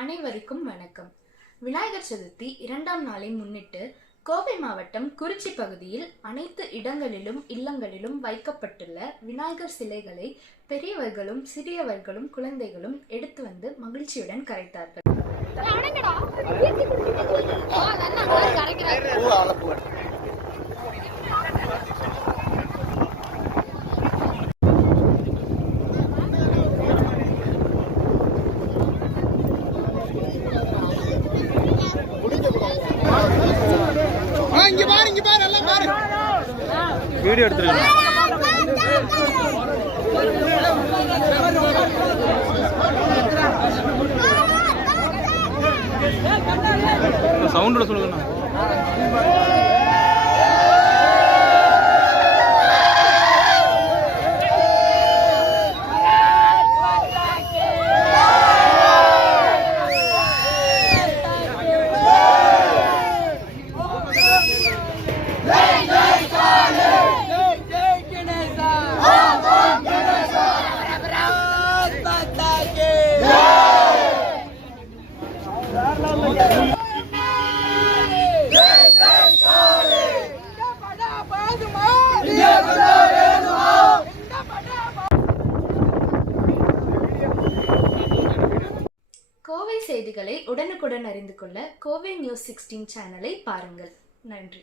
அனைவருக்கும் வணக்கம். விநாயகர் சதுர்த்தி 2ஆம் நாளை முன்னிட்டு கோவை மாவட்டம் குறிச்சி பகுதியில் அனைத்து இடங்களிலும் இல்லங்களிலும் வைக்கப்பட்டுள்ள விநாயகர் சிலைகளை பெரியவர்களும் சிறியவர்களும் குழந்தைகளும் எடுத்து வந்து மகிழ்ச்சியுடன் கரைத்தார்கள். வீடியோ எடுத்துருக்கேன். சவுண்டோட சொல்லுங்கண்ணா. கோவை செய்திகளை உடனுக்குடன் அறிந்து கொள்ள கோவை நியூஸ் 16 சேனலை பாருங்கள். நன்றி.